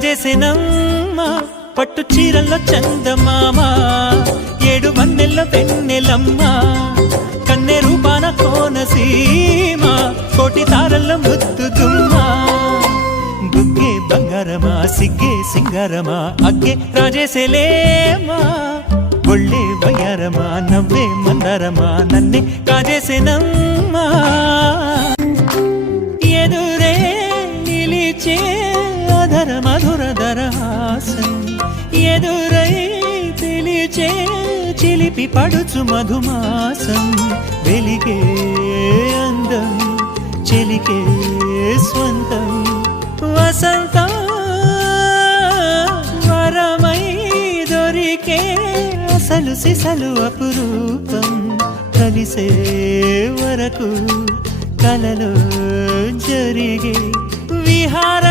కాజేసేనమ్మ పట్టు చీరల్లో చందమామ 7 వన్నెల్లో వెన్నెలమ్మ కన్నె రూపాన కోనసీమ కోటి తారల్లో ముద్దుగుమ్మ బుగ్గే బంగారమా సిగ్గే సింగారమా అగ్గే రాజేసేలేమా ఒళ్ళే వయ్యారమా నవ్వే మందారమా నన్నే కాజేసేనమ్మా ఎదురే నిలిచే అధర మధుర దరహాసం ఎదురై పిలిచే చిలిపి పడుచు మధుమాసం వెలిగే అందం చెలికే స్వంతం వసంతం వరమై దొరికే అసలు సిసలు అపురూపం కలిసే వరకు కలలో జరిగే విహార